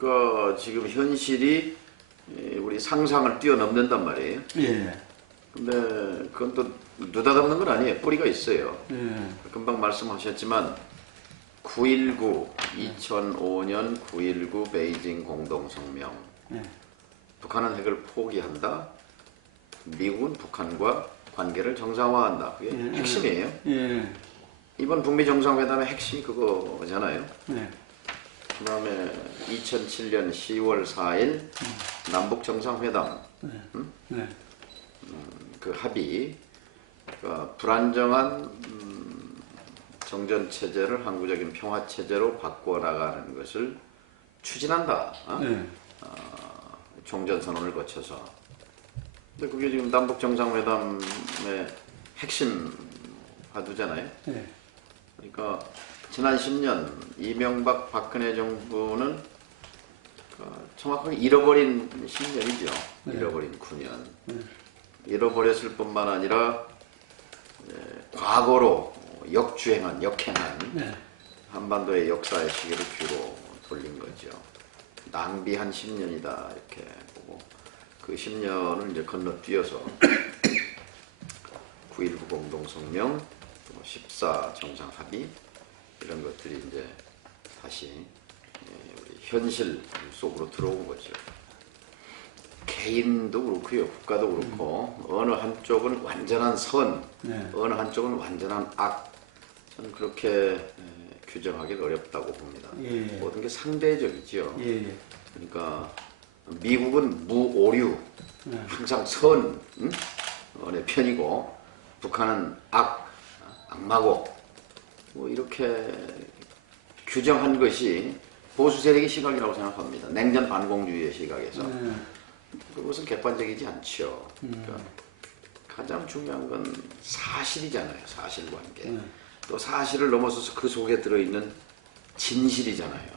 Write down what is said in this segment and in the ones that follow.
그러니까 지금 현실이 우리 상상을 뛰어넘는단 말이에요. 예. 근데 그건 또 느닷없는 건 아니에요. 뿌리가 있어요. 예. 금방 말씀하셨지만 2005년 9.19 베이징 공동성명. 예. 북한은 핵을 포기한다. 미국은 북한과 관계를 정상화한다. 그게 핵심이에요. 예. 이번 북미 정상회담의 핵심이 그거잖아요. 예. 그 다음에 2007년 10월 4일 남북 정상회담 예. 그 합의, 그러니까 불안정한 정전체제를 항구적인 평화체제로 바꿔나가는 것을 추진한다. 예. 종전선언을 거쳐서. 근데 그게 지금 남북 정상회담의 핵심 화두잖아요. 예. 그러니까 지난 10년 이명박 박근혜 정부는 정확하게 잃어버린 10년이죠. 네. 잃어버린 9년. 네. 잃어버렸을 뿐만 아니라 과거로 역행한 네. 한반도의 역사의 시계를 뒤로 돌린 거죠. 낭비한 10년이다 이렇게 보고 그 10년을 이제 건너뛰어서 9.19 공동성명, 14 정상합의 이런 것들이 이제 다시 우리 현실 속으로 들어온 거죠. 개인도 그렇고요, 국가도 그렇고 어느 한쪽은 완전한 선, 네. 어느 한쪽은 완전한 악. 저는 그렇게 규정하기가 어렵다고 봅니다. 예. 모든 게 상대적이죠. 예. 그러니까 미국은 무오류, 항상 선의 편이고 북한은 악마고 뭐 이렇게 규정한 것이 보수 세력의 시각이라고 생각합니다. 냉전 반공주의의 시각에서. 그것은 객관적이지 않죠. 그러니까 가장 중요한 건 사실이잖아요. 사실관계. 또 사실을 넘어서서 그 속에 들어있는 진실이잖아요.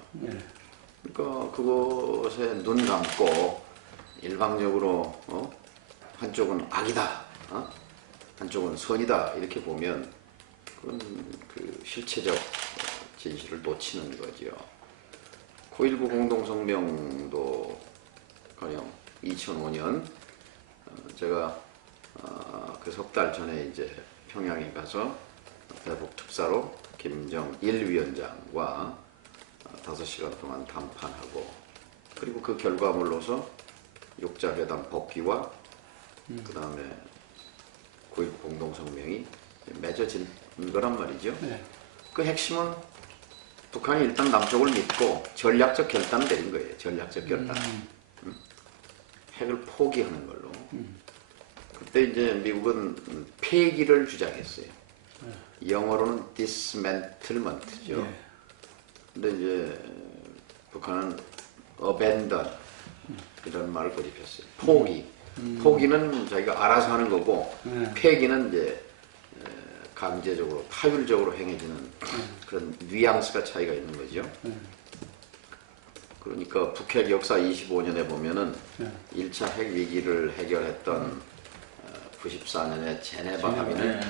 그러니까 그것에 눈 감고 일방적으로 한쪽은 악이다, 한쪽은 선이다 이렇게 보면 그건 그 실체적 진실을 놓치는 거죠. 9.19 공동성명도 가령 2005년 제가 그 석 달 전에 이제 평양에 가서 대북 특사로 김정일 위원장과 5시간 동안 담판하고 그리고 그 결과물로서 육자회담 복귀와 그 다음에 9.19 공동성명이 맺어진 거란 말이죠. 그 핵심은 북한이 일단 남쪽을 믿고 전략적 결단을 내린 거예요. 전략적 결단. 핵을 포기하는 걸로. 그때 이제 미국은 폐기를 주장했어요. 영어로는 dismantlement죠. 근데 이제 북한은 abandon 이런 말을 고집했어요. 포기. 포기는 자기가 알아서 하는 거고 폐기는 이제 강제적으로 파율적으로 행해지는 그런 뉘앙스가 차이가 있는 거죠. 그러니까 북핵 역사 25년에 보면은 1차 핵 위기를 해결했던 94년의 제네바 합의는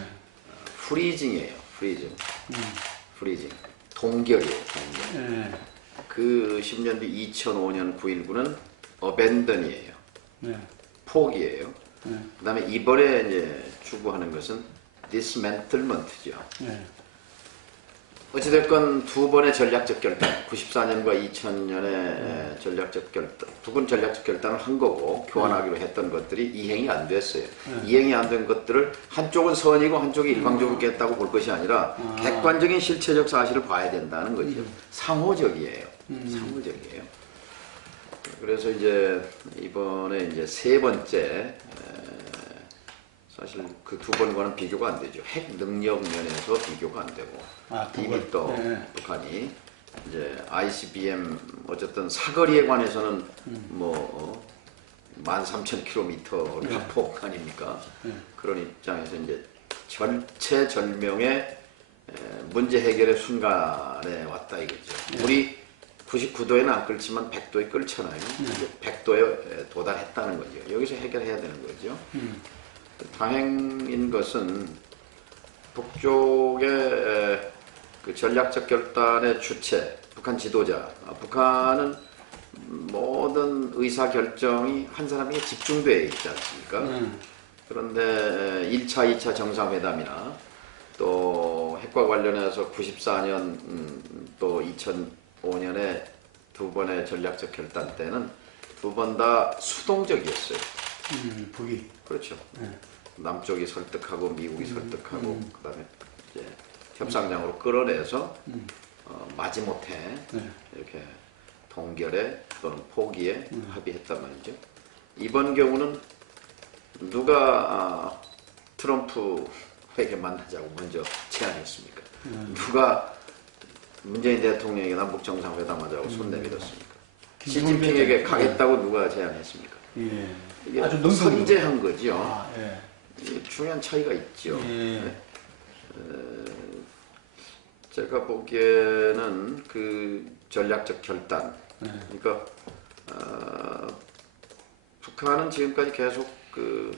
프리징이에요. 프리징. 동결이에요. 동결. 그 10년 뒤 2005년 9.19는 어벤던이에요. 포기예요. 그 다음에 이번에 이제 추구하는 것은 디스맨틀먼트죠. 어찌됐건 두 번의 전략적 결단, 94년과 2000년의 전략적 결단, 두 번 전략적 결단을 한 거고 교환하기로 했던 것들이 이행이 안 됐어요. 이행이 안 된 것들을 한쪽은 선이고 한쪽이 일방적으로 깼다고 볼 것이 아니라 객관적인 실체적 사실을 봐야 된다는 거죠. 상호적이에요. 상호적이에요. 그래서 이제 이번에 이제 세 번째 사실 그 두 번과는 비교가 안 되죠. 핵 능력 면에서 비교가 안 되고 이미 또 북한이 이제 ICBM 어쨌든 사거리에 관해서는 뭐 13,000km를 확폭 아닙니까? 그런 입장에서 이제 절체절명의 문제 해결의 순간에 왔다 이거죠. 우리 99도에는 안 끓지만 100도에 끓잖아요. 100도에 도달했다는 거죠. 여기서 해결해야 되는 거죠. 다행인 것은 북쪽의 그 전략적 결단의 주체, 북한 지도자, 북한은 모든 의사 결정이 한 사람에게 집중되어 있지 않습니까? 그런데 1차, 2차 정상회담이나 또 핵과 관련해서 94년 또 2005년에 두 번의 전략적 결단 때는 두 번 다 수동적이었어요. 북이. 그렇죠. 남쪽이 설득하고 미국이 설득하고 그다음에 이제 협상장으로 끌어내서 마지못해 이렇게 동결에 또는 포기에 합의했단 말이죠. 이번 경우는 누가 트럼프에게 만나자고 먼저 제안했습니까? 누가 문재인 대통령에게 남북 정상회담하자고 손 내밀었습니까? 시진핑에게 가겠다고 누가 제안했습니까? 예. 이게 아주 능동적으로. 선제한 거죠. 아, 예. 이게 중요한 차이가 있죠. 예. 네. 제가 보기에는 그 전략적 결단, 그러니까 북한은 지금까지 계속 그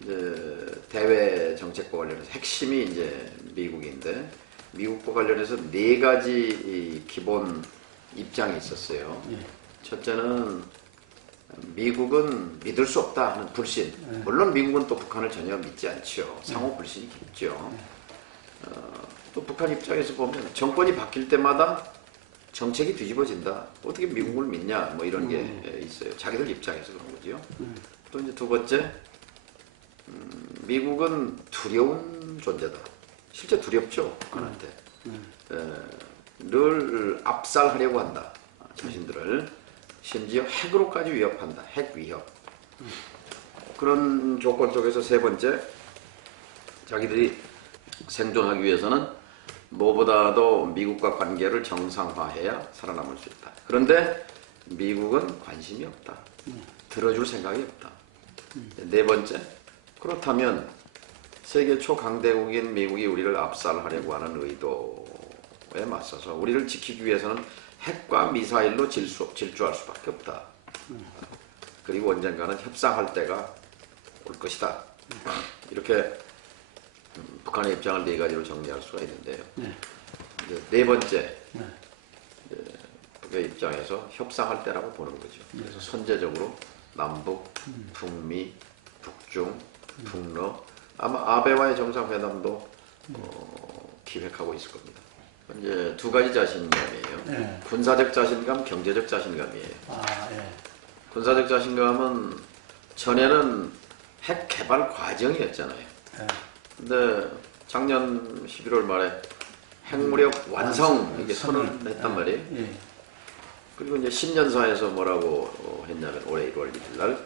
이제 대외 정책과 관련해서 핵심이 이제 미국인데 미국과 관련해서 네 가지 이 기본 입장이 있었어요. 첫째는 미국은 믿을 수 없다 하는 불신. 물론 미국은 또 북한을 전혀 믿지 않죠. 상호 불신이 깊죠. 또 북한 입장에서 보면 정권이 바뀔 때마다 정책이 뒤집어진다. 어떻게 미국을 믿냐? 뭐 이런 게 있어요. 자기들 입장에서 그런 거죠. 또 이제 두 번째, 미국은 두려운 존재다. 실제 두렵죠, 북한한테. 늘 압살하려고 한다. 자신들을. 심지어 핵으로까지 위협한다. 핵 위협. 그런 조건 속에서 세 번째, 자기들이 생존하기 위해서는 무엇보다도 미국과 관계를 정상화해야 살아남을 수 있다. 그런데 미국은 관심이 없다. 들어줄 생각이 없다. 네 번째, 그렇다면 세계 초강대국인 미국이 우리를 압살하려고 하는 의도에 맞서서 우리를 지키기 위해서는 핵과 미사일로 질주할 수밖에 없다. 그리고 언젠가는 협상할 때가 올 것이다. 이렇게 북한의 입장을 네 가지로 정리할 수가 있는데요. 이제 네 번째, 북의 입장에서 협상할 때라고 보는 거죠. 그래서 선제적으로 남북, 북미, 북중, 북러, 아마 아베와의 정상회담도 기획하고 있을 겁니다. 이제 두 가지 자신감이에요. 군사적 자신감, 경제적 자신감이에요. 아, 예. 군사적 자신감은 전에는 핵 개발 과정이었잖아요. 근데 작년 11월 말에 핵무력 완성 이게 선언을 했단 말이에요. 예. 그리고 이제 신년사에서 뭐라고 했냐면 올해 1월 1일 날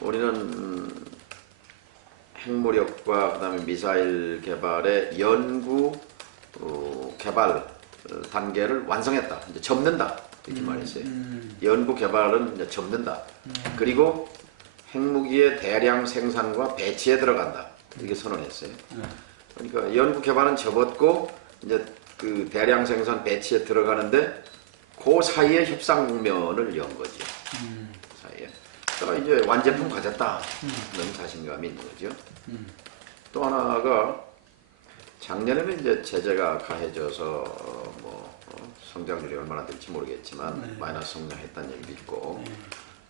우리는 핵무력과 그다음에 미사일 개발의 연구 개발 단계를 완성했다. 이제 접는다. 이렇게 말했어요. 연구 개발은 이제 접는다. 그리고 핵무기의 대량 생산과 배치에 들어간다. 이렇게 선언했어요. 그러니까 연구 개발은 접었고 이제 그 대량 생산 배치에 들어가는데 그 사이에 협상 국면을 연 거죠. 그 사이에. 그러니까 이제 완제품 가졌다. 그런 자신감이 있는 거죠. 또 하나가 작년에는 이제 제재가 가해져서 성장률이 얼마나 될지 모르겠지만 마이너스 성장했다는 얘기도 있고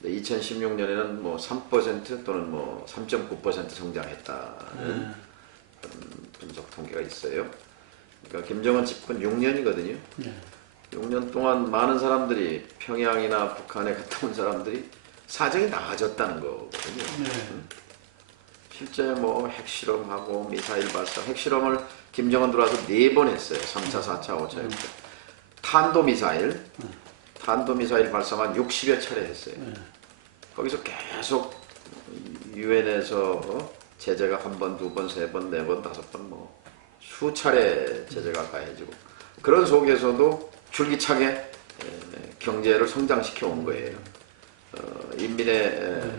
2016년에는 뭐 3% 또는 뭐 3.9% 성장했다는 분석 통계가 있어요. 그러니까 김정은 집권 6년이거든요. 6년 동안 많은 사람들이 평양이나 북한에 갔다 온 사람들이 사정이 나아졌다는 거거든요. 실제 뭐 핵실험하고 미사일 발사, 핵실험을 김정은 들어와서 4번 했어요. 3차, 4차, 5차, 6차. 탄도미사일 발사만 60여 차례 했어요. 거기서 계속 유엔에서 제재가 한 번, 두 번, 세 번, 네 번, 다섯 번, 뭐 수차례 제재가 가해지고 그런 속에서도 줄기차게 경제를 성장시켜 온 거예요. 인민의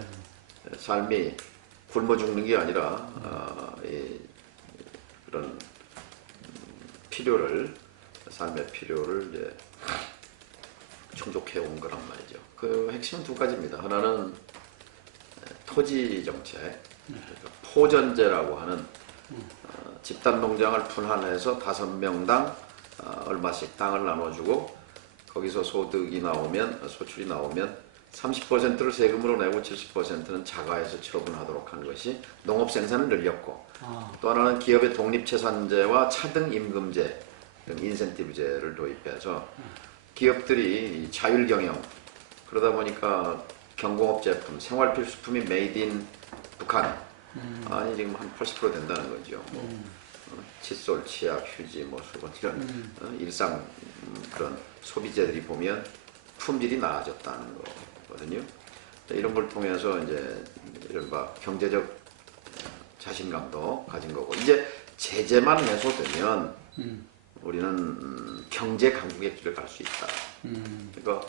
삶이 굶어 죽는 게 아니라 그런 필요를 삶의 필요를 이제 충족해 온 거란 말이죠. 그 핵심은 두 가지입니다. 하나는 토지 정책, 그러니까 포전제라고 하는 집단 농장을 분할해서 5명당 얼마씩 땅을 나눠주고 거기서 소득이 나오면 소출이 나오면 30%를 세금으로 내고 70%는 자가에서 처분하도록 한 것이 농업 생산을 늘렸고 또 하나는 기업의 독립채산제와 차등 임금제 등 인센티브제를 도입해서 기업들이 자율경영 그러다 보니까 경공업 제품, 생활필수품이 메이드 인 북한 아니 지금 한 80% 된다는 거죠. 칫솔, 치약, 휴지, 뭐 수건 이런 일상 그런 소비재들이 보면 품질이 나아졌다는 거거든요. 이런 걸 통해서 이제 이른바 경제적 자신감도 가진 거고 이제 제재만 해소되면 우리는 경제 강국의 길을 갈 수 있다. 그러니까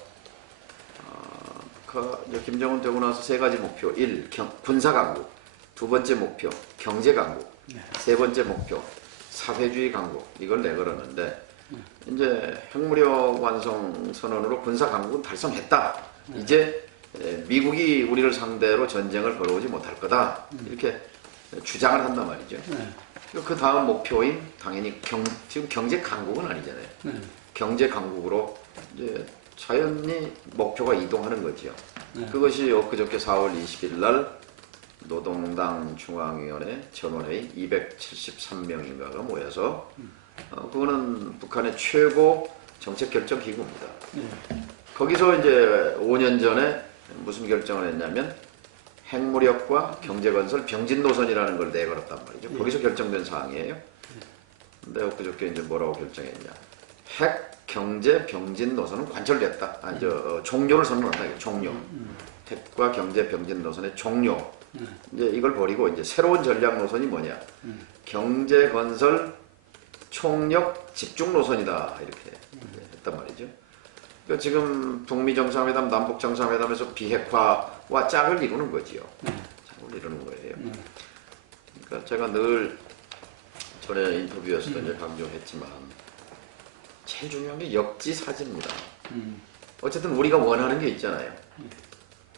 이제 김정은 되고 나서 세 가지 목표: 1. 군사 강국, 두 번째 목표 경제 강국, 세 번째 목표 사회주의 강국 이걸 내걸었는데 이제 핵무력 완성 선언으로 군사 강국은 달성했다. 이제 미국이 우리를 상대로 전쟁을 걸어오지 못할 거다. 이렇게 주장을 한단 말이죠. 그 다음 목표인 당연히 지금 경제 강국은 아니잖아요. 경제 강국으로 이제 자연히 목표가 이동하는 거지요. 그것이 엊그저께 4월 20일 날 노동당 중앙위원회 전원회의 273명인가가 모여서 그거는 북한의 최고 정책결정기구입니다. 거기서 이제 5년 전에 무슨 결정을 했냐면 핵무력과 경제건설 병진노선이라는 걸 내걸었단 말이죠. 거기서 결정된 사항이에요. 근데 엊그저께 이제 뭐라고 결정했냐. 핵, 경제, 병진노선은 관철됐다. 종료를 선언한다. 종료. 핵과 경제, 병진노선의 종료. 이제 이걸 버리고 이제 새로운 전략 노선이 뭐냐. 경제건설, 총력, 집중 노선이다. 이렇게 했단 말이죠. 그러니까 지금 북미 정상회담, 남북 정상회담에서 비핵화와 짝을 이루는 거지요. 짝을 이루는 거예요. 그러니까 제가 늘 전에 인터뷰에서도 이제 강조했지만 제일 중요한 게 역지사지입니다. 어쨌든 우리가 원하는 게 있잖아요.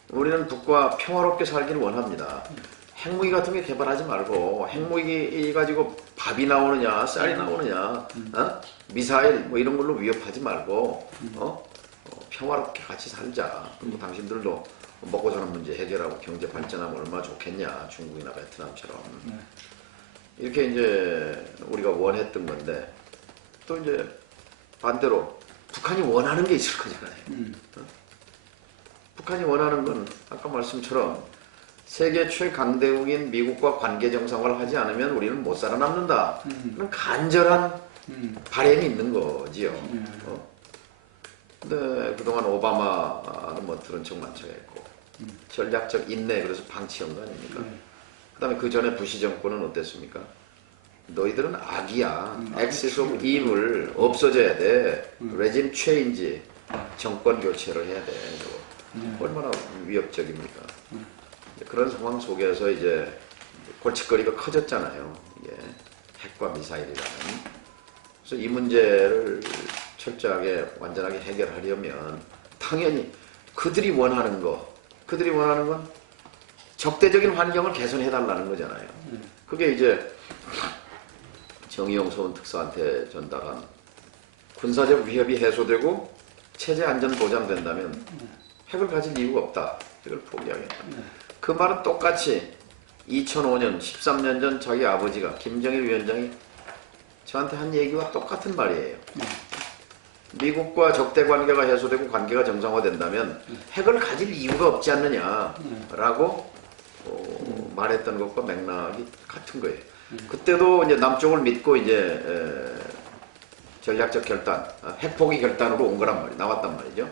우리는 북과 평화롭게 살기를 원합니다. 핵무기 같은 게 개발하지 말고 핵무기 가지고 밥이 나오느냐 쌀이 나오느냐 미사일 뭐 이런 걸로 위협하지 말고 평화롭게 같이 살자. 그리고 당신들도 먹고 사는 문제 해결하고 경제 발전하면 얼마나 좋겠냐. 중국이나 베트남처럼. 이렇게 이제 우리가 원했던 건데 또 이제 반대로 북한이 원하는 게 있을 거잖아요. 북한이 원하는 건 아까 말씀처럼 세계 최강대국인 미국과 관계 정상화를 하지 않으면 우리는 못 살아남는다. 그런 간절한 바람이 있는 거지요. 근데 그동안 오바마는 뭐 들은 척 만척했고 전략적 인내 그래서 방치한 거 아닙니까? 그 다음에 그 전에 부시 정권은 어땠습니까? 너희들은 악이야. 액세스 오브 이블 없어져야 돼. 레짐 체인지 정권 교체를 해야 돼. 얼마나 위협적입니까? 그런 상황 속에서 이제 골칫거리가 커졌잖아요. 이게 핵과 미사일이라는. 그래서 이 문제를 철저하게 완전하게 해결하려면 당연히 그들이 원하는 건 적대적인 환경을 개선해달라는 거잖아요. 그게 이제 정의용 서훈 특사한테 전달한 군사적 위협이 해소되고 체제 안전 보장된다면 핵을 가질 이유가 없다. 이걸 포기하겠다. 그 말은 똑같이 2005년 13년 전 자기 아버지가 김정일 위원장이 저한테 한 얘기와 똑같은 말이에요. 미국과 적대 관계가 해소되고 관계가 정상화된다면 핵을 가질 이유가 없지 않느냐라고 말했던 것과 맥락이 같은 거예요. 그때도 이제 남쪽을 믿고 이제 전략적 결단, 핵포기 결단으로 온 거란 말이 나왔단 말이죠.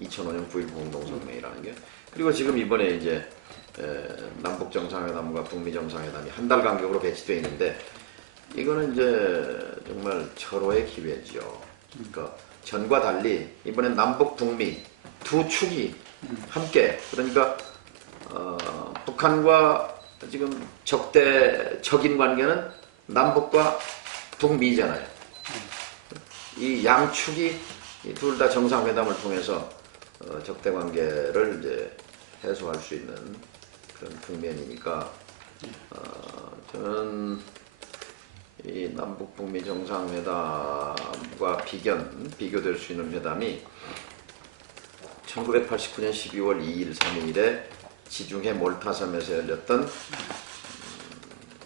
2005년 9.19 공동성명이라는 게. 그리고 지금 이번에 이제 남북 정상회담과 북미 정상회담이 한 달 간격으로 배치되어 있는데 이거는 이제 정말 철호의 기회죠. 그러니까 전과 달리 이번엔 남북 북미 두 축이 함께 그러니까 북한과 지금 적인 관계는 남북과 북미잖아요. 이 양축이 둘 다 정상회담을 통해서 적대 관계를 이제 해소할 수 있는 그런 국면이니까 저는 이 남북 북미 정상회담과 비교될 수 있는 회담이 1989년 12월 2일, 3일에 지중해 몰타섬에서 열렸던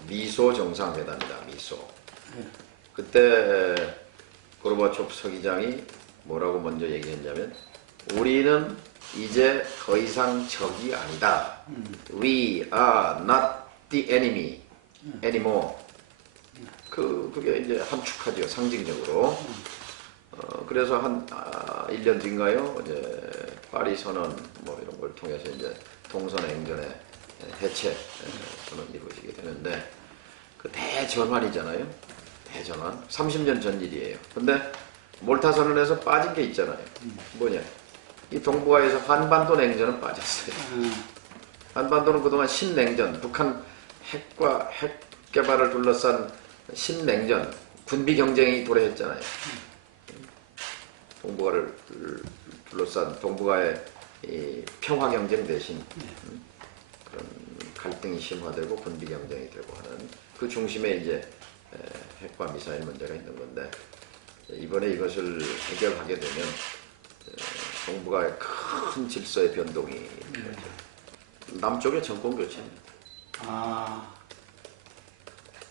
미소 정상회담이다. 미소. 그때 고르바초프 서기장이 뭐라고 먼저 얘기했냐면 우리는 이제 더 이상 적이 아니다. We are not the enemy anymore. 그게 이제 함축하죠. 상징적으로. 그래서 한 1년 뒤인가요? 이제 파리 선언 뭐 이런 걸 통해서 이제 동서냉전의 해체 선언 이루어지게 되는데 그 대전환이잖아요. 대전환. 30년 전 일이에요. 근데 몰타 선언에서 빠진 게 있잖아요. 뭐냐? 이 동북아에서 한반도 냉전은 빠졌어요. 한반도는 그동안 신냉전, 북한 핵과 핵 개발을 둘러싼 신냉전, 군비 경쟁이 도래했잖아요. 동북아를 둘러싼 동북아의 이 평화 경쟁 대신 그런 갈등이 심화되고 군비 경쟁이 되고 하는 그 중심에 이제 핵과 미사일 문제가 있는 건데 이번에 이것을 해결하게 되면 동북아의 큰 질서의 변동이 일어나죠. 남쪽의 정권 교체입니다.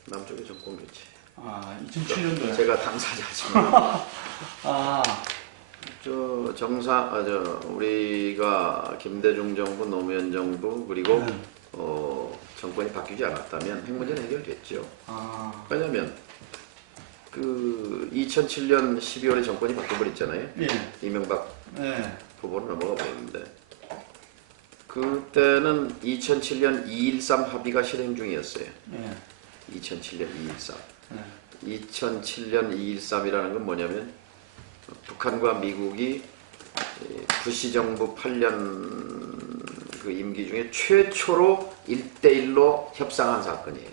남쪽의 정권 교체. 2007년도에. 제가 당사자지만. 우리가 김대중 정부, 노무현 정부 그리고 정권이 바뀌지 않았다면 핵 문제는 해결됐죠. 왜냐하면 그 2007년 12월에 정권이 바뀌어버렸잖아요. 예. 이명박 예. 후보로 넘어가 버렸는데 그때는 2007년 2.13 합의가 실행 중이었어요. 예. 2007년 2.13. 예. 2007년 2.13이라는 건 뭐냐면 북한과 미국이 부시 정부 8년 그 임기 중에 최초로 1대1로 협상한 사건이에요.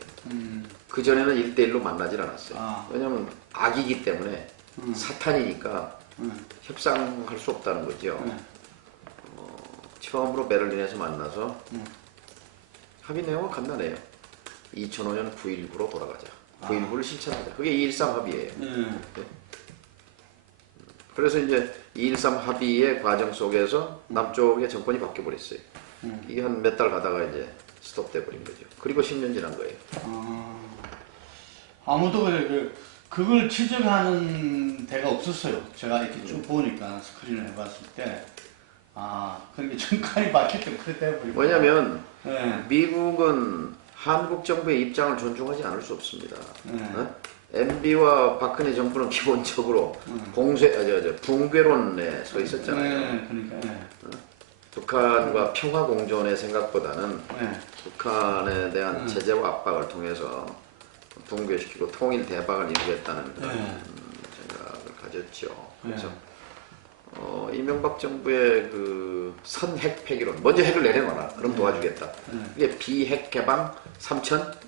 그전에는 1대1로 만나질 않았어요. 왜냐하면 악이기 때문에 사탄이니까 협상할 수 없다는 거죠. 처음으로 베를린에서 만나서 합의 내용은 간단해요. 2005년 9.19로 돌아가자. 9.19를 실천하자. 그게 2.13 합의예요. 네? 그래서 이제 2.13 합의의 과정 속에서 남쪽의 정권이 바뀌어버렸어요. 이게 한 몇 달 가다가 이제 스톱돼 버린 거죠. 그리고 10년 지난 거예요. 아무도 그걸 취재하는 데가 없었어요. 제가 이렇게 쭉 보니까 스크린을 해봤을 때. 그러니까 정권이 바뀔 때 그렇게 돼버리고. 왜냐면 네. 미국은 한국 정부의 입장을 존중하지 않을 수 없습니다. 네. MB와 박근혜 정부는 기본적으로 붕괴론에 서 있었잖아요. 네, 그러니까. 네. 북한과 평화 공존의 생각보다는 네. 북한에 대한 제재와 압박을 통해서 붕괴시키고 통일 대박을 이루겠다는 그런 생각을 가졌죠. 그래서 이명박 정부의 그 선핵 폐기론, 먼저 핵을 내려놔라. 그럼 도와주겠다. 이게 비핵 개방 3천?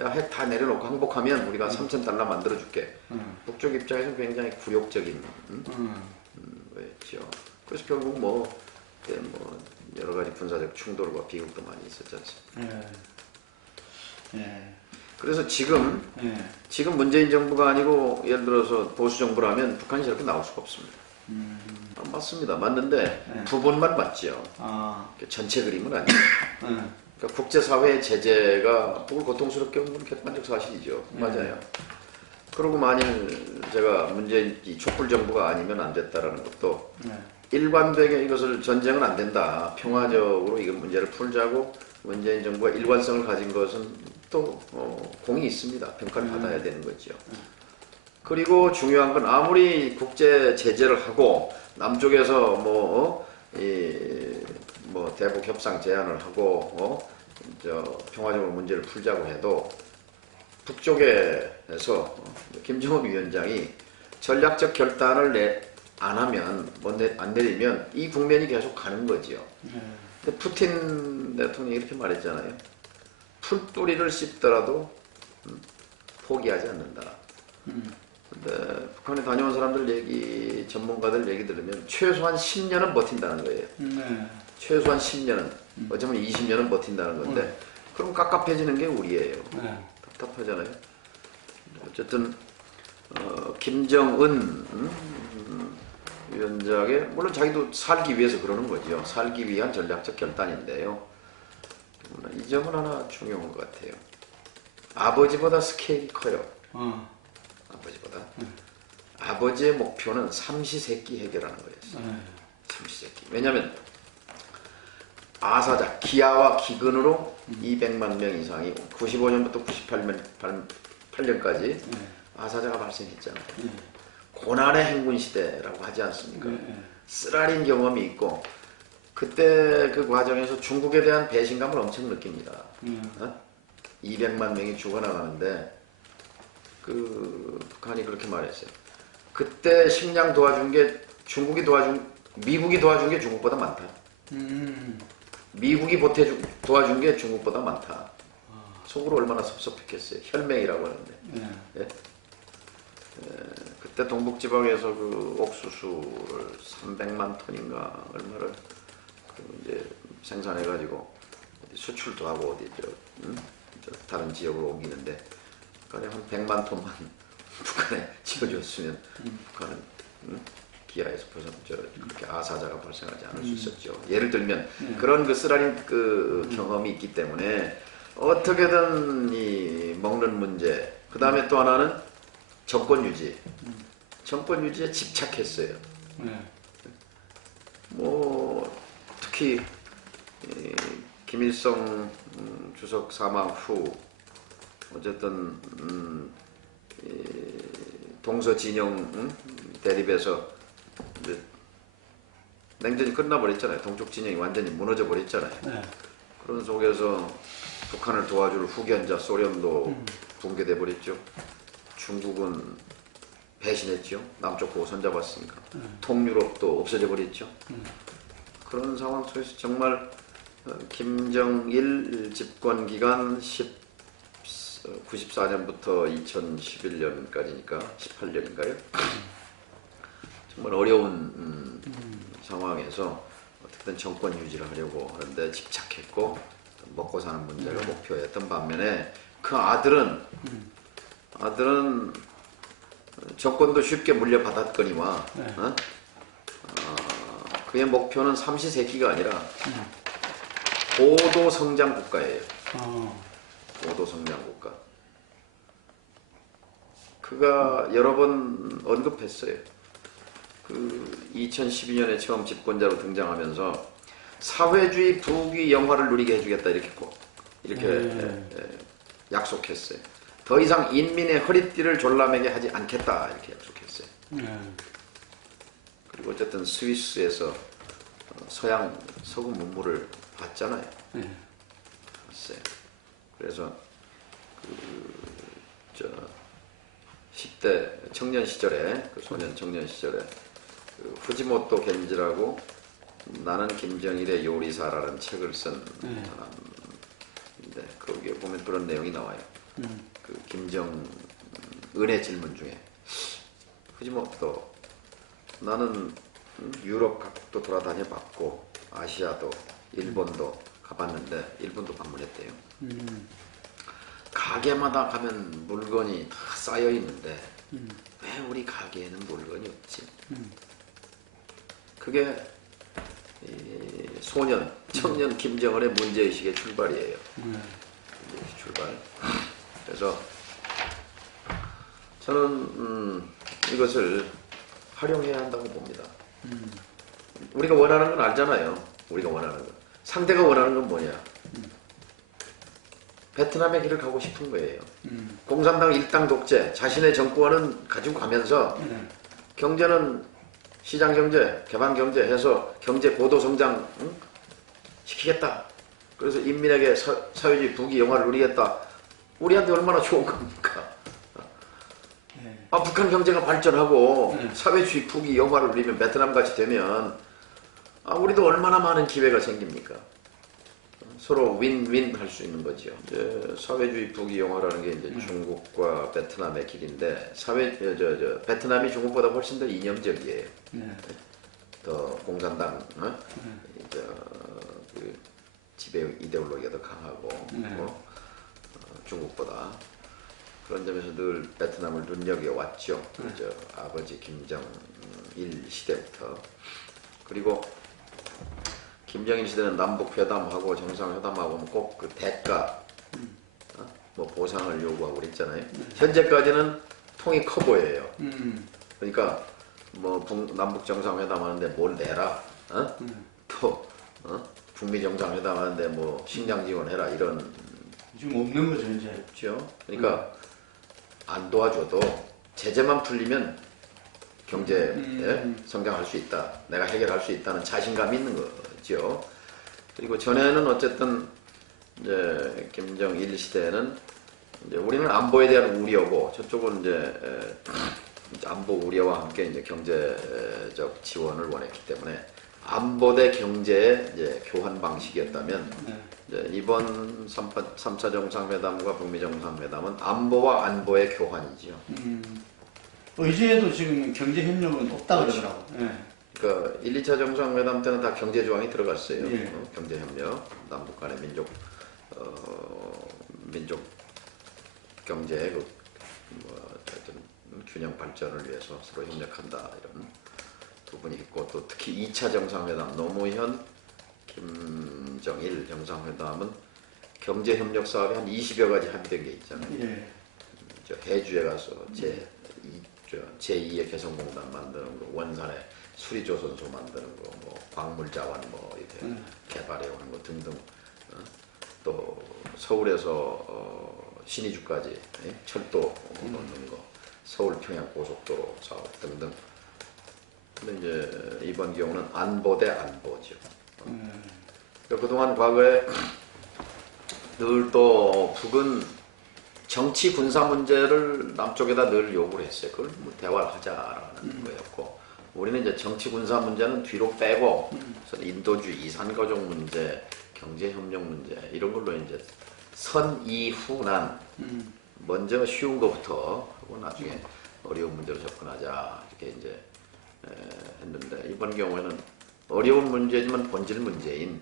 핵 다 내려놓고 항복하면 우리가 $3,000 만들어줄게. 북쪽 입장에서는 굉장히 굴욕적인 거였죠. 그래서 결국 그때 여러 가지 군사적 충돌과 비극도 많이 있었지 않습니까? 그래서 지금 문재인 정부가 아니고 예를 들어서 보수 정부라면 북한이 저렇게 나올 수가 없습니다. 맞습니다. 맞는데 부분만 맞죠. 전체 그림은 아니에요. 그러니까 국제사회의 제재가 북을 고통스럽게 온 건 객관적 사실이죠. 맞아요. 그리고 만일 제가 문재인 촛불 정부가 아니면 안 됐다라는 것도 일관되게 이것을 전쟁은 안 된다. 평화적으로 이 문제를 풀자고 문재인 정부가 일관성을 가진 것은 또 공이 있습니다. 평가를 받아야 되는 거죠. 그리고 중요한 건 아무리 국제 제재를 하고 남쪽에서 대북 협상 제안을 하고 평화적으로 문제를 풀자고 해도 북쪽에서 김정은 위원장이 전략적 결단을 안 내리면 이 국면이 계속 가는 거지요. 근데 푸틴 대통령이 이렇게 말했잖아요. 풀뿌리를 씹더라도 포기하지 않는다. 근데 북한에 다녀온 사람들 전문가들 얘기 들으면 최소한 10년은 버틴다는 거예요. 최소한 10년은, 어쩌면 20년은 버틴다는 건데, 그럼 깝깝해지는 게 우리예요. 답답하잖아요. 어쨌든 김정은 위원장의 물론 자기도 살기 위해서 그러는 거죠. 살기 위한 전략적 결단인데요. 이 점은 하나 중요한 것 같아요. 아버지보다 스케일이 커요. 아버지보다. 아버지의 목표는 삼시세끼 해결하는 거였어요. 삼시세끼. 왜냐하면 아사자, 기아와 기근으로 200만 명 이상이 95년부터 98년까지 아사자가 발생했잖아요. 고난의 행군 시대라고 하지 않습니까? 쓰라린 경험이 있고 그때 그 과정에서 중국에 대한 배신감을 엄청 느낍니다. 200만 명이 죽어나가는데 그 북한이 그렇게 말했어요. 그때 식량 도와준 게 미국이 도와준 게 중국보다 많다. 미국이 도와준 게 중국보다 많다. 속으로 얼마나 섭섭했겠어요. 혈맹이라고 하는데. 예? 그때 동북지방에서 그 옥수수를 300만 톤인가 얼마를 이제 생산해가지고 수출도 하고 어디 저 다른 지역으로 옮기는데 그냥 한 100만 톤만 북한에 지어줬으면 북한은 기아에서 그렇게 아사자가 발생하지 않을 수 있었죠. 예를 들면 그런 그 쓰라린 그 경험이 있기 때문에 어떻게든 이 먹는 문제, 그 다음에 또 하나는 정권 유지. 정권 유지에 집착했어요. 뭐 특히 김일성 주석 사망 후 어쨌든 동서 진영 대립에서 이제 냉전이 끝나버렸잖아요. 동쪽 진영이 완전히 무너져 버렸잖아요. 그런 속에서 북한을 도와줄 후견자 소련도 붕괴돼 버렸죠. 중국은 배신했죠. 남쪽 보고 손잡았으니까. 통유럽도 없어져 버렸죠. 그런 상황 속에서 정말 김정일 집권 기간 94년부터 2011년까지니까 18년인가요? 정말 어려운 상황에서 어떻게든 정권 유지를 하려고 하는데 집착했고 먹고 사는 문제가 목표였던 반면에 그 아들은 정권도 쉽게 물려받았거니와 그의 목표는 삼시세끼가 아니라 고도 성장 국가예요. 고도 성장 국가. 그가 여러 번 언급했어요. 그 2012년에 처음 집권자로 등장하면서 사회주의 부귀 영화를 누리게 해주겠다 이렇게 약속했어요. 더 이상 인민의 허리띠를 졸라매게 하지 않겠다 이렇게 약속했어요. 그리고 어쨌든 스위스에서 서양 서구 문물을 봤잖아요. 봤어요. 그래서 그 10대 청년 시절에 그 소년 청년 시절에 그 후지모토 겐지라고 나는 김정일의 요리사라는 책을 쓴 사람인데 거기에 보면 그런 내용이 나와요. 그 김정은의 질문 중에 후지모토 나는 유럽 각국도 돌아다녀 봤고 아시아도 일본도 가봤는데 일본도 방문했대요. 가게마다 가면 물건이 다 쌓여 있는데 왜 우리 가게에는 물건이 없지? 그게 소년, 청년 김정은의 문제의식의 출발이에요. 문제의식 출발. 그래서 저는 이것을 활용해야 한다고 봅니다. 우리가 원하는 건 알잖아요. 우리가 원하는 건. 상대가 원하는 건 뭐냐? 베트남의 길을 가고 싶은 거예요. 공산당 일당 독재, 자신의 정권은 가지고 가면서 경제는 시장 경제, 개방 경제 해서 경제 고도 성장 시키겠다. 그래서 인민에게 사회주의 부귀 영화를 누리겠다. 우리한테 얼마나 좋은 겁니까? 북한 경제가 발전하고 사회주의 부귀 영화를 누리면 베트남 같이 되면 우리도 얼마나 많은 기회가 생깁니까? 서로 윈윈 할 수 있는 거죠. 이제 사회주의 부귀 영화라는 게 이제 중국과 베트남의 길인데 베트남이 중국보다 훨씬 더 이념적이에요. 더 공산당 그 지배 이데올로기가 더 강하고 중국보다. 그런 점에서 늘 베트남을 눈여겨왔죠. 저 아버지 김정일 시대부터. 그리고 김정일 시대는 남북 회담하고 정상회담하고 꼭 그 대가 뭐 보상을 요구하고 그랬잖아요. 현재까지는 통이 커 보여요. 그러니까 뭐 남북 정상회담 하는데 뭘 내라, 또 북미 정상회담 하는데 뭐 식량 지원해라 이런 지금 없는 거죠 이제. 없죠. 그러니까 안 도와줘도 제재만 풀리면 경제 성장할 수 있다, 내가 해결할 수 있다는 자신감이 있는 거죠. 그리고 전에는 어쨌든 이제 김정일 시대에는 이제 우리는 안보에 대한 우려고 저쪽은 이제 안보 우려와 함께 이제 경제적 지원을 원했기 때문에 안보 대 경제의 이제 교환 방식이었다면 이제 이번 3차 정상회담과 북미 정상회담은 안보와 안보의 교환이죠. 의제에도 지금 경제 협력은 없다 그러더라고. 예. 그러니까 1, 2차 정상회담 때는 다 경제 조항이 들어갔어요. 예. 경제 협력, 남북 간의 민족 경제의 어쨌든 균형 발전을 위해서 서로 협력한다 이런 부분이 있고, 또 특히 2차 정상회담 노무현 김정일 정상회담은 경제 협력 사업이 한 20여 가지 합의된 게 있잖아요. 예. 저 해주에 가서 제2의 개성공단 만드는 거, 원산에 수리조선소 만드는 거, 뭐 광물자원 뭐 이렇게 개발해 오는 거 등등. 또 서울에서 신의주까지 철도 넣는 거, 서울 평양 고속도로 사업 등등. 근데 이제 이번 경우는 안보 대 안보죠. 그동안 과거에 늘 또 북은 정치 군사 문제를 남쪽에다 늘 요구를 했어요. 그걸 뭐 대화를 하자라는 거였고, 우리는 이제 정치 군사 문제는 뒤로 빼고 인도주의, 이산가족 문제, 경제 협력 문제 이런 걸로 이제 선 이후난 먼저 쉬운 것부터 하고 나중에 어려운 문제로 접근하자 이렇게 이제 했는데, 이번 경우에는 어려운 문제지만 본질 문제인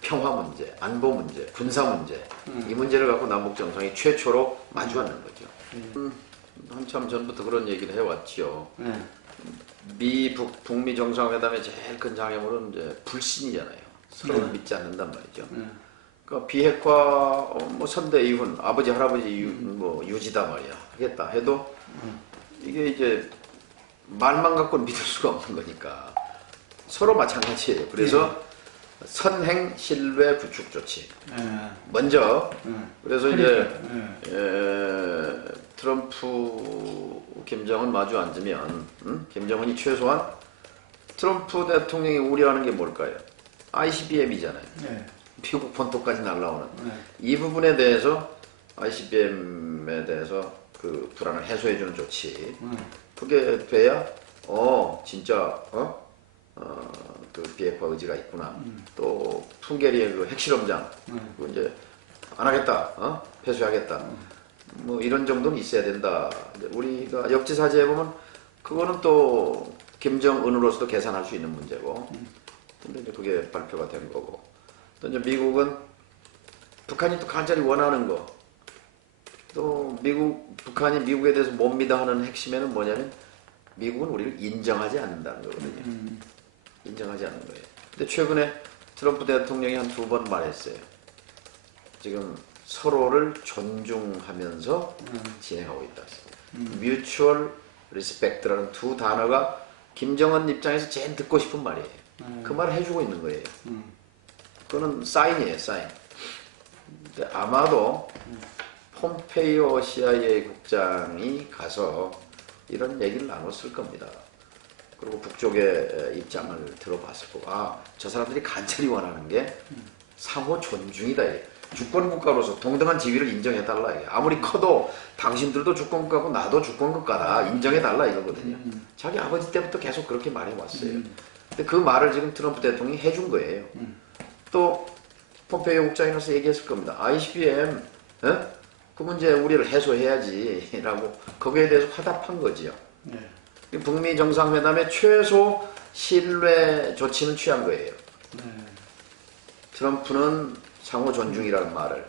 평화 문제, 안보 문제, 군사 문제 이 문제를 갖고 남북 정상이 최초로 마주하는 거죠. 한참 전부터 그런 얘기를 해왔죠. 북미 정상회담의 제일 큰 장애물은 이제 불신이잖아요. 서로 믿지 않는단 말이죠. 그러니까 비핵화 뭐 선대 이훈, 아버지 할아버지 뭐 유지다 말이야 하겠다 해도 이게 이제 말만 갖고는 믿을 수가 없는 거니까 서로 마찬가지예요. 그래서 선행 신뢰 구축 조치. 먼저 그래서 이제 트럼프 김정은 마주 앉으면 김정은이 최소한 트럼프 대통령이 우려하는 게 뭘까요? ICBM이잖아요. 미국 본토까지 날라오는 이 부분에 대해서 ICBM에 대해서 그 불안을 해소해주는 조치. 그게 돼야 진짜 그 비핵화 의지가 있구나. 또 풍계리의 그 핵실험장 그거 이제 안 하겠다, 폐쇄하겠다. 뭐 이런 정도는 있어야 된다. 우리가 역지사지해 보면 그거는 또 김정은으로서도 계산할 수 있는 문제고. 근데 이제 그게 발표가 된 거고. 또 이제 미국은 북한이 또 간절히 원하는 거. 또 북한이 미국에 대해서 못 믿어 하는 핵심에는 뭐냐면 미국은 우리를 인정하지 않는다는 거거든요. 인정하지 않는 거예요. 근데 최근에 트럼프 대통령이 한 2번 말했어요. 지금 서로를 존중하면서 진행하고 있다. Mutual Respect라는 두 단어가 김정은 입장에서 제일 듣고 싶은 말이에요. 그 말을 해주고 있는 거예요. 그거는 사인이에요, 사인. 근데 아마도 폼페이오 CIA 국장이 가서 이런 얘기를 나눴을 겁니다. 그리고 북쪽의 입장을 들어봤을 거고, 저 사람들이 간절히 원하는 게 상호 존중이다. 주권국가로서 동등한 지위를 인정해달라. 아무리 커도 당신들도 주권국가고 나도 주권국가다. 인정해달라 이거거든요. 자기 아버지 때부터 계속 그렇게 말해왔어요. 근데 그 말을 지금 트럼프 대통령이 해준 거예요. 또 폼페이오 국장이 가서 얘기했을 겁니다. ICBM 그 문제 우리를 해소해야지 라고 거기에 대해서 화답한 거지요. 북미 정상회담의 최소 신뢰 조치는 취한 거예요. 트럼프는 상호 존중이라는 말을,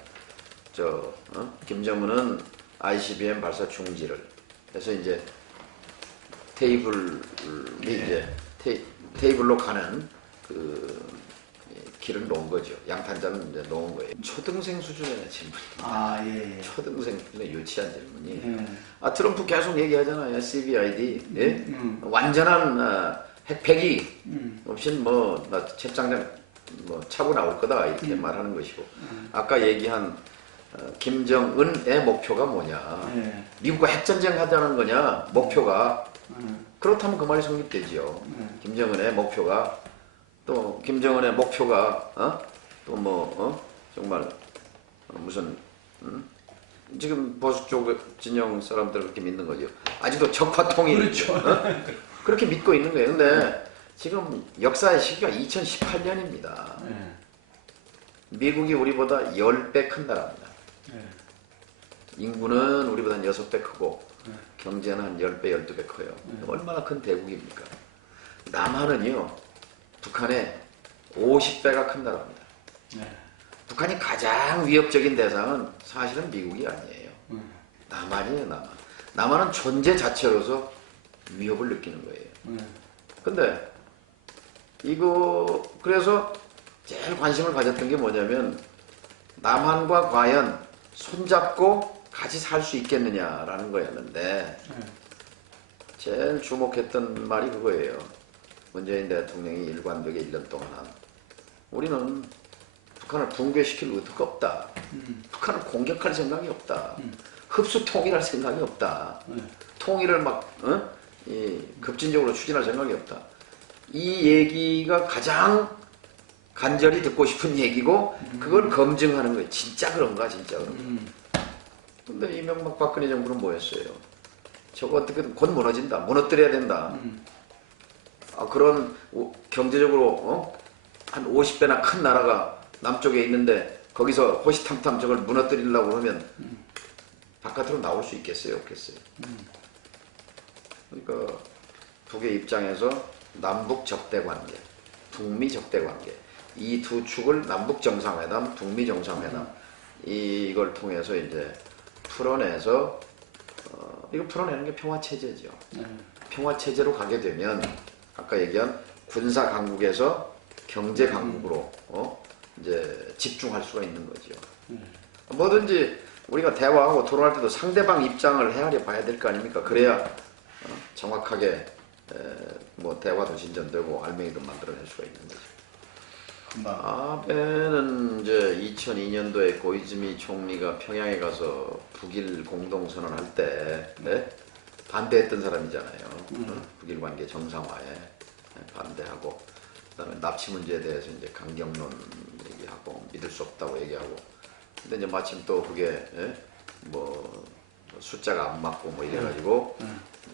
김정은은 ICBM 발사 중지를 해서 이제 테이블이 이제 테이블로 가는 그 길을 놓은 거죠. 양탄자는 이제 놓은 거예요. 초등생 수준의 질문. 예. 초등생 수준의 유치한 질문이. 예. 트럼프 계속 얘기하잖아요. CBID. 예? 완전한 핵폐기 없이 나 책장장 차고 나올 거다 이렇게 말하는 것이고. 아까 얘기한 김정은의 목표가 뭐냐. 예. 미국과 핵전쟁 하자는 거냐. 목표가. 그렇다면 그 말이 성립되지요. 김정은의 목표가 또 김정은의 목표가 또 정말 무슨 지금 보수 쪽 진영 사람들 그렇게 믿는 거죠. 아직도 적화 통일 그렇죠. 그렇게 믿고 있는 거예요. 근데 지금 역사의 시기가 2018년입니다. 미국이 우리보다 10배 큰 나라입니다. 인구는 우리보다 6배 크고 경제는 한 10배, 12배 커요. 얼마나 큰 대국입니까? 남한은요, 북한의 50배가 큰 나라입니다. 북한이 가장 위협적인 대상은 사실은 미국이 아니에요. 남한이에요, 남한. 남한은 존재 자체로서 위협을 느끼는 거예요. 근데 그래서 제일 관심을 가졌던 게 뭐냐면 남한과 과연 손잡고 같이 살 수 있겠느냐라는 거였는데 제일 주목했던 말이 그거예요. 문재인 대통령이 일관되게 1년 동안 우리는 북한을 붕괴시킬 의도가 없다. 북한을 공격할 생각이 없다. 흡수 통일할 생각이 없다. 통일을 급진적으로 추진할 생각이 없다. 이 얘기가 가장 간절히 듣고 싶은 얘기고 그걸 검증하는 거예요. 진짜 그런가 진짜 그런가. 근데 이명박 박근혜 정부는 뭐였어요? 저거 어떻게든 곧 무너진다. 무너뜨려야 된다. 그런 경제적으로 한 50배나 큰 나라가 남쪽에 있는데 거기서 호시탐탐 저걸 무너뜨리려고 하면 바깥으로 나올 수 있겠어요? 없겠어요? 그러니까 북의 입장에서 남북 적대 관계, 북미 적대 관계 이 두 축을 남북 정상회담, 북미 정상회담 이걸 통해서 이제 풀어내서 이거 풀어내는 게 평화체제죠. 평화체제로 가게 되면 아까 얘기한 군사 강국에서 경제 강국으로 이제 집중할 수가 있는 거죠. 뭐든지 우리가 대화하고 토론할 때도 상대방 입장을 헤아려 봐야 될 거 아닙니까? 그래야 정확하게 대화도 진전되고 알맹이도 만들어낼 수가 있는 거죠. 아베는 이제 2002년도에 고이즈미 총리가 평양에 가서 북일 공동선언할 때 반대했던 사람이잖아요. 북일 관계 정상화에 반대하고 그다음에 납치 문제에 대해서 이제 강경론 얘기하고 믿을 수 없다고 얘기하고 근데 이제 마침 또 그게 숫자가 안 맞고 이래가지고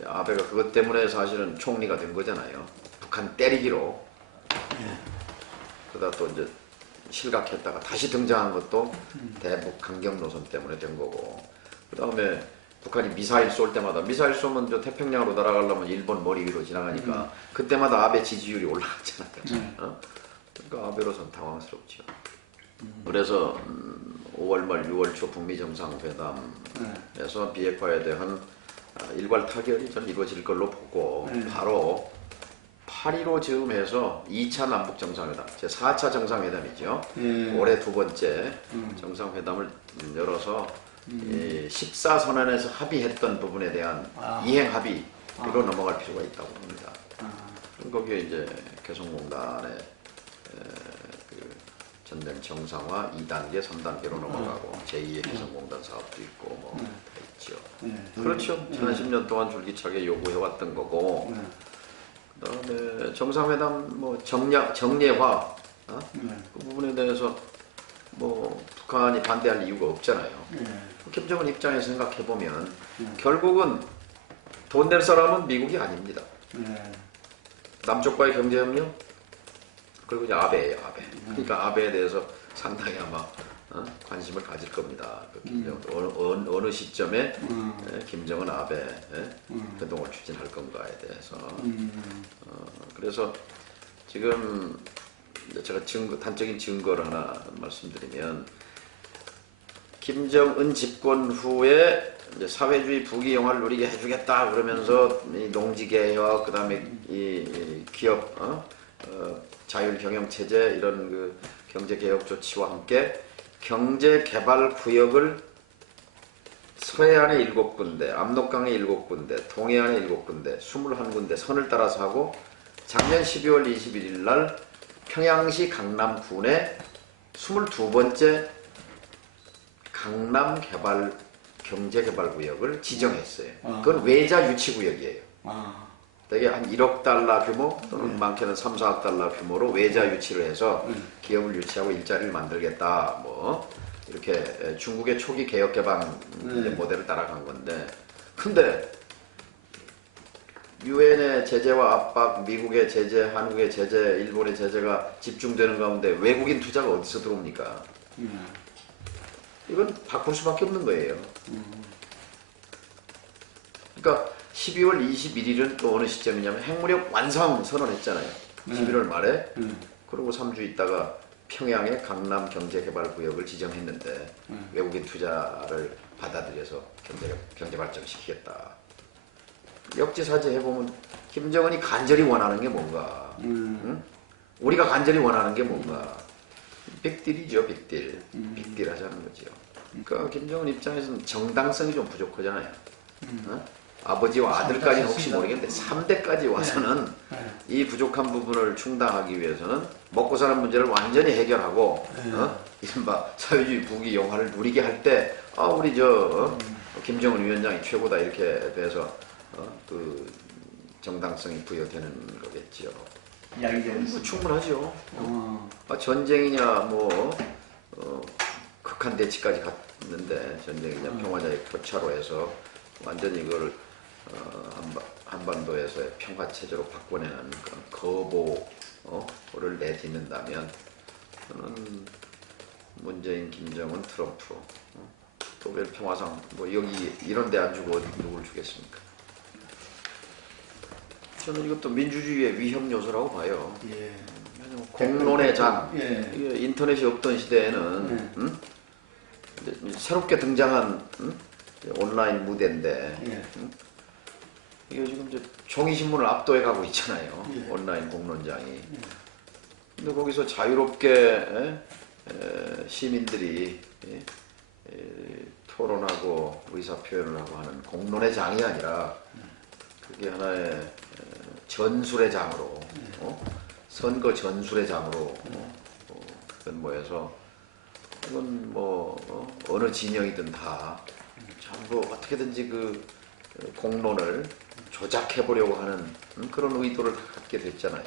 아베가 그것 때문에 사실은 총리가 된 거잖아요. 북한 때리기로. 그러다 또 이제 실각했다가 다시 등장한 것도 대북 강경 노선 때문에 된 거고. 그 다음에 북한이 미사일 쏠 때마다 미사일 쏘면 저 태평양으로 날아가려면 일본 머리 위로 지나가니까 그때마다 아베 지지율이 올라갔잖아요. 그러니까 아베로선 당황스럽죠. 그래서 5월 말 6월 초 북미 정상회담에서 비핵화에 대한 일괄 타결이 저는 이루어질 걸로 보고 바로 8.15 즈음해서 2차 남북 정상회담, 제 4차 정상회담이죠. 올해 두 번째 정상회담을 열어서 14선언에서 합의했던 부분에 대한 이행 합의로 넘어갈 필요가 있다고 봅니다. 거기에 이제 개성공단의 그 전면 정상화 2단계, 3단계로 넘어가고 제2의 개성공단 사업도 있고 다 있죠. 그렇죠. 지난 10년 동안 줄기차게 요구해왔던 거고. 그다음에 정상회담 정례화 그 부분에 대해서 북한이 반대할 이유가 없잖아요. 김정은 입장에서 생각해 보면 결국은 돈 낼 사람은 미국이 아닙니다. 남쪽과의 경제협력 그리고 이제 아베예요, 아베. 그러니까 아베에 대해서 상당히 아마 관심을 가질 겁니다. 그 김정은 어느 시점에 김정은 아베 회동을 추진할 건가에 대해서. 그래서 지금 제가 단적인 증거를 하나 말씀드리면 김정은 집권 후에 이제 사회주의 부귀영화를 누리게 해주겠다 그러면서 이 농지개혁, 그다음에 이 기업 자율 경영 체제 이런 그 경제 개혁 조치와 함께 경제 개발 구역을 서해안에 7군데, 압록강에 7군데, 동해안에 7군데, 21군데 선을 따라서 하고 작년 12월 21일 날 평양시 강남군에 22번째 강남 개발 경제개발구역을 지정했어요. 그건 외자 유치구역이에요. 되게 한 1억 달러 규모 또는 많게는 3, 4억 달러 규모로 외자 유치를 해서 기업을 유치하고 일자리를 만들겠다. 뭐 이렇게 중국의 초기 개혁 개방 모델을 따라간 건데, 근데 유엔의 제재와 압박, 미국의 제재, 한국의 제재, 일본의 제재가 집중되는 가운데 외국인 투자가 어디서 들어옵니까? 이건 바꿀 수밖에 없는 거예요. 그러니까 12월 21일은 또 어느 시점이냐면 핵무력 완성 선언했잖아요. 11월 말에. 그리고 3주 있다가 평양의 강남 경제개발구역을 지정했는데 외국인 투자를 받아들여서 경제 발전시키겠다. 역지사지 해보면 김정은이 간절히 원하는 게 뭔가, 응? 우리가 간절히 원하는 게 뭔가, 빅딜이죠. 빅딜. 빅딜 하자는 거죠. 그러니까 김정은 입장에서는 정당성이 좀 부족하잖아요. 아버지와 아들까지는 혹시 모르겠는데 3대까지 와서는 이 부족한 부분을 충당하기 위해서는 먹고 사는 문제를 완전히 해결하고 이른바 사회주의 부귀영화를 누리게 할 때 우리 김정은 위원장이 최고다 이렇게 돼서 그 정당성이 부여되는 거겠지요. 뭐 충분하죠. 전쟁이냐 뭐 극한 대치까지 갔는데 전쟁이냐 평화자의 표차로 해서 완전히 이걸 한반도에서의 평화 체제로 바꿔내는 그런 거보를 내딛는다면 저는 문재인, 김정은, 트럼프, 노벨 평화상 뭐 여기 이런 데 안 주고 어디 누굴 주겠습니까? 저는 이것도 민주주의의 위험 요소라고 봐요. 예. 공론의 장, 예. 인터넷이 없던 시대에는 새롭게 등장한 온라인 무대인데 이게 지금 이제 종이신문을 압도해 가고 있잖아요. 온라인 공론장이. 근데 거기서 자유롭게 시민들이 토론하고 의사표현을 하고 하는 공론의 장이 아니라 그게 하나의 전술의 장으로 선거 전술의 장으로 모여서 이건 뭐 어느 진영이든 다 전부 어떻게든지 그 공론을 조작해 보려고 하는 그런 의도를 갖게 됐잖아요.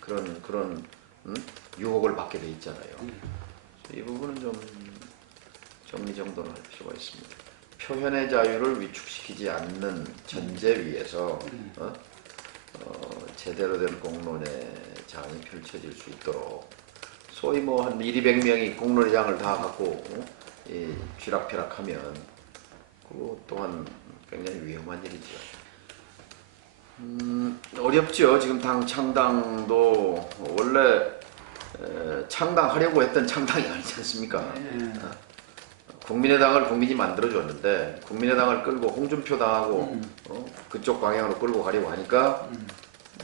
그런 유혹을 받게 돼 있잖아요. 이 부분은 좀 정리정돈을 할 필요가 있습니다. 표현의 자유를 위축시키지 않는 전제 위에서 제대로 된 공론의 장이 펼쳐질 수 있도록 소위 뭐 한 200명이 공론의 장을 다 갖고 쥐락펴락하면 그거 또한 굉장히 위험한 일이죠. 어렵죠. 지금 당 창당도 원래 창당하려고 했던 창당이 아니지 않습니까? 국민의당을 국민이 만들어줬는데 국민의당을 끌고 홍준표 당하고 그쪽 방향으로 끌고 가려고 하니까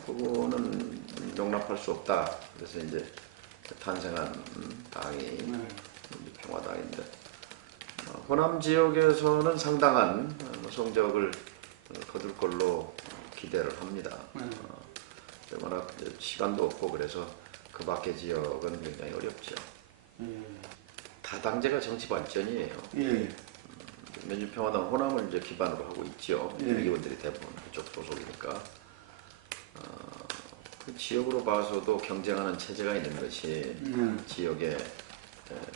그거는 용납할 수 없다. 그래서 이제 탄생한 당이 민주평화당인데 호남 지역에서는 상당한 성적을 거둘 걸로 기대를 합니다. 워낙 시간도 없고 그래서 그 밖의 지역은 굉장히 어렵죠. 다당제가 정치 발전이에요. 민주평화당 호남을 이제 기반으로 하고 있죠. 의원들이 대부분 그쪽 소속이니까. 그 지역으로 봐서도 경쟁하는 체제가 있는 것이 지역에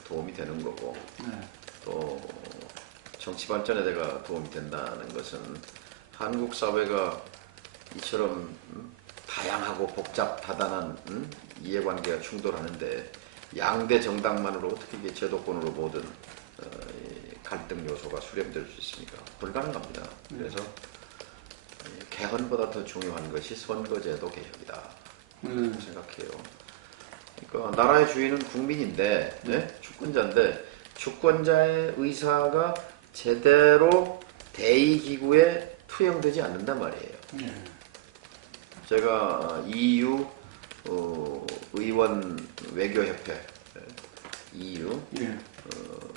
도움이 되는 거고 또 정치 발전에 내가 도움이 된다는 것은 한국 사회가 이처럼 다양하고 복잡다단한 이해관계가 충돌하는데 양대 정당만으로 어떻게 이게 제도권으로 모든 갈등 요소가 수렴될 수 있습니까? 불가능합니다. 그래서 개헌보다 더 중요한 것이 선거제도 개혁이다 생각해요. 그러니까 나라의 주인은 국민인데 주권자인데 주권자의 의사가 제대로 대의기구에 투영되지 않는단 말이에요. 예. 제가 EU 의원 외교협회 EU 예.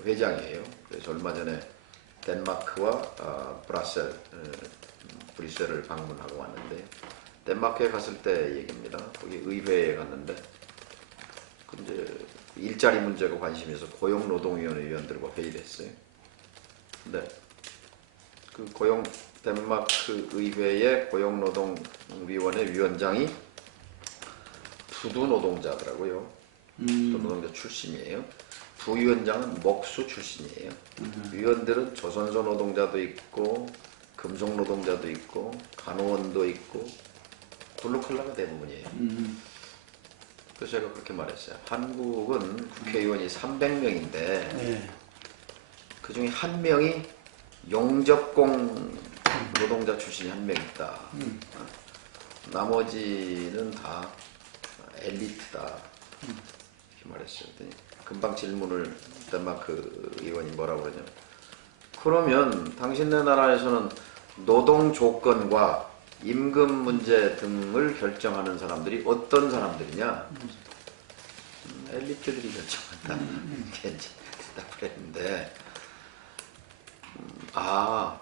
회장이에요. 그래서 얼마 전에 덴마크와 브뤼셀을 방문하고 왔는데, 덴마크에 갔을 때 얘기입니다. 거기 의회에 갔는데 이제 일자리 문제가 관심이 있어 고용노동위원회 위원들과 회의를 했어요. 근데 그 덴마크 의회의 고용노동위원회 위원장이 부두 노동자더라고요. 부두 노동자 출신이에요. 부위원장은 목수 출신이에요. 위원들은 조선소 노동자도 있고 금속 노동자도 있고 간호원도 있고 블루컬러가 대부분이에요. 그래서 제가 그렇게 말했어요. 한국은 국회의원이 300명인데 예. 그 중에 한 명이 용접공 노동자 출신이 한 명 있다. 나머지는 다 엘리트다. 이렇게 말했어요. 금방 질문을 덴마크 의원이 뭐라고 그러냐. 그러면 당신네 나라에서는 노동 조건과 임금 문제 등을 결정하는 사람들이 어떤 사람들이냐? 엘리트들이 결정한다. 이렇게 이제 대답을 했는데,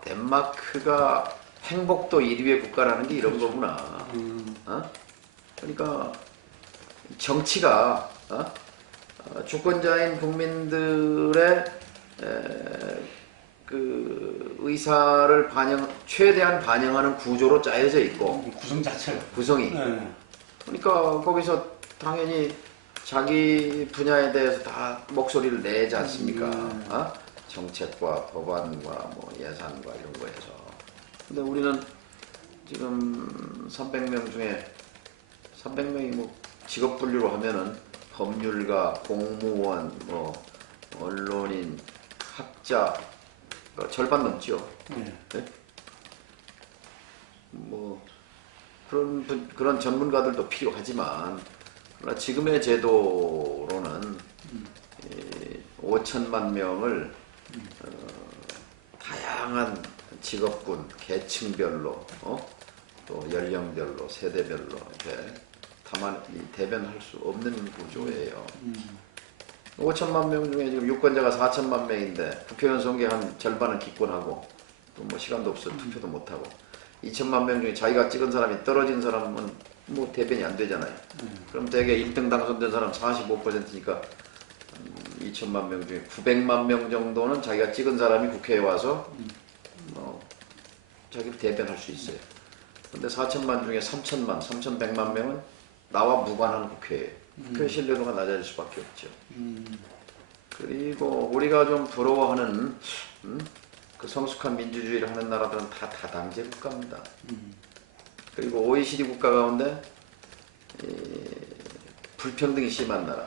덴마크가 행복도 1위의 국가라는 게 이런 거구나. 그러니까 정치가 주권자인 국민들의 그 의사를 최대한 반영하는 구조로 짜여져 있고, 구성 자체가. 구성이. 네. 그러니까 거기서 당연히 자기 분야에 대해서 다 목소리를 내지 않습니까? 정책과 법안과 뭐 예산과 이런 거에서. 근데 우리는 지금 300명 중에 300명이 뭐 직업 분류로 하면은 법률가, 공무원, 뭐 언론인, 학자 절반 넘죠. 네. 네? 뭐 그런 전문가들도 필요하지만, 그러나 지금의 제도로는 5천만 명을 다양한 직업군, 계층별로, 또 연령별로, 세대별로 이렇게 대변할 수 없는 구조예요. 5천만 명 중에 지금 유권자가 4천만 명인데 국회의원 선거 한 절반은 기권하고 또 뭐 시간도 없어 투표도 못하고, 2천만 명 중에 자기가 찍은 사람이 떨어진 사람은 뭐 대변이 안 되잖아요. 그럼 대개 1등 당선된 사람 45%니까 2천만 명 중에 900만 명 정도는 자기가 찍은 사람이 국회에 와서 자기를 대변할 수 있어요. 근데 4천만 중에 3,100만 명은 나와 무관한 국회예요. 국회 신뢰도가 낮아질 수밖에 없죠. 그리고 우리가 좀 부러워하는 그 성숙한 민주주의를 하는 나라들은 다 다당제 국가입니다. 그리고 OECD 국가 가운데 불평등이 심한 나라,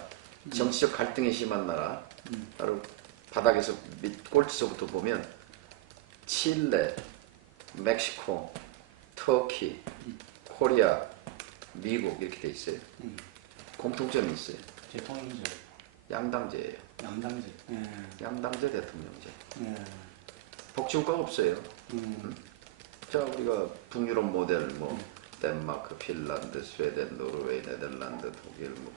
정치적 갈등이 심한 나라, 바로 바닥에서 꼴찌서부터 보면 칠레, 멕시코, 터키, 코리아, 미국 이렇게 돼 있어요. 공통점이 있어요. 대통령제. 양당제예요. 양당제. 예. 양당제 대통령제. 예. 복지국가가 없어요. 자, 우리가 북유럽 모델, 뭐 덴마크, 핀란드, 스웨덴, 노르웨이, 네덜란드, 독일, 뭐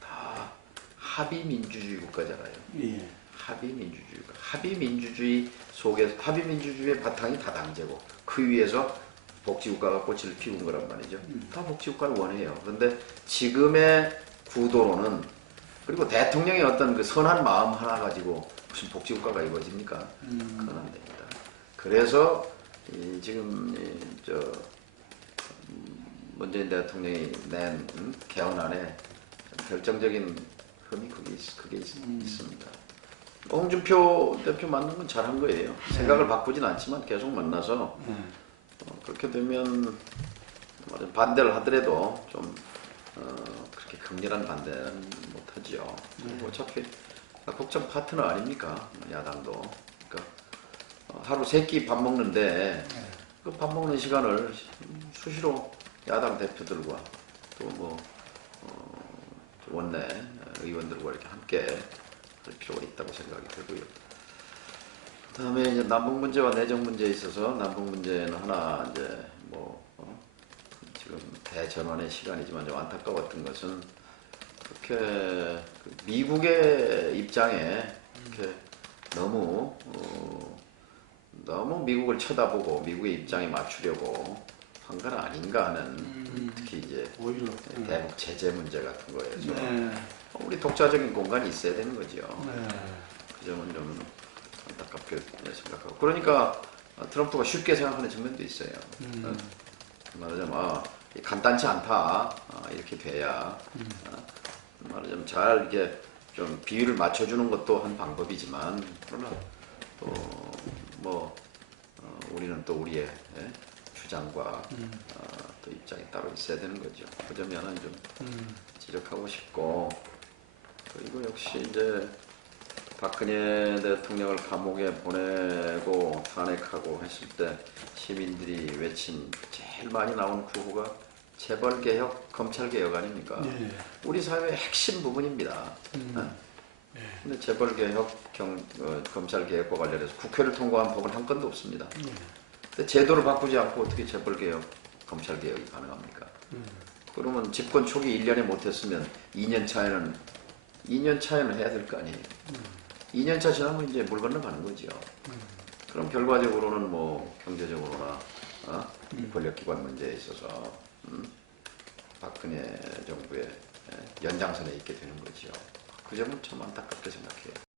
다 합의 민주주의 국가잖아요. 예. 합의 민주주의. 합의 민주주의 속에 합의 민주주의의 바탕이 다당제고 그 위에서 복지국가가 꽃을 피운 거란 말이죠. 다 복지국가를 원해요. 그런데 지금의 구도로는, 그리고 대통령의 어떤 그 선한 마음 하나 가지고 무슨 복지국가가 이루어집니까? 그건 안 됩니다. 그래서 지금 문재인 대통령이 낸 개헌안에 결정적인 흠이 그게 있습니다. 홍준표 대표 만난 건 잘한 거예요. 생각을 바꾸진 않지만 계속 만나서 그렇게 되면 반대를 하더라도 좀 그렇게 강렬한 반대는 못하죠. 어차피 국정 파트너 아닙니까? 야당도. 그러니까 하루 3끼 밥 먹는데 그 밥 먹는 시간을 수시로 야당 대표들과 또 뭐 원내 의원들과 이렇게 함께 할 필요가 있다고 생각이 들고요. 그다음에 이제 남북 문제와 내정 문제에 있어서 남북 문제는 하나 이제 뭐 지금 대전환의 시간이지만 좀 안타까웠던 것은 그렇게 그 미국의 입장에 이렇게 너무 너무 미국을 쳐다보고 미국의 입장에 맞추려고 한 건 아닌가 하는 특히 이제 오히려 대북 제재 문제 같은 거에서 네. 우리 독자적인 공간이 있어야 되는 거죠. 네. 그 점은 좀 안타깝게 생각하고 그러니까 트럼프가 쉽게 생각하는 측면도 있어요. 말하자면 간단치 않다 이렇게 돼야 말하자면 잘 이게 좀 비율을 맞춰주는 것도 한 방법이지만 그러나 또 뭐 우리는 또 우리의 주장과 또 입장이 따로 있어야 되는 거죠. 그 점면은 좀 지적하고 싶고 그리고 역시 이제 박근혜 대통령을 감옥에 보내고 탄핵하고 했을 때 시민들이 외친 제일 많이 나온 구호가 재벌개혁, 검찰개혁 아닙니까? 네. 우리 사회의 핵심 부분입니다. 근데 재벌개혁, 검찰개혁과 관련해서 국회를 통과한 법은 한 건도 없습니다. 근데 제도를 바꾸지 않고 어떻게 재벌개혁, 검찰개혁이 가능합니까? 그러면 집권 초기 1년에 못했으면 2년 차에는 해야 될 거 아니에요. 2년 차 지나면 이제 물 건너가는 거죠. 그럼 결과적으로는 뭐 경제적으로나 권력기관 문제에 있어서 박근혜 정부의 연장선에 있게 되는 거죠. 그 점은 참 안타깝게 생각해요.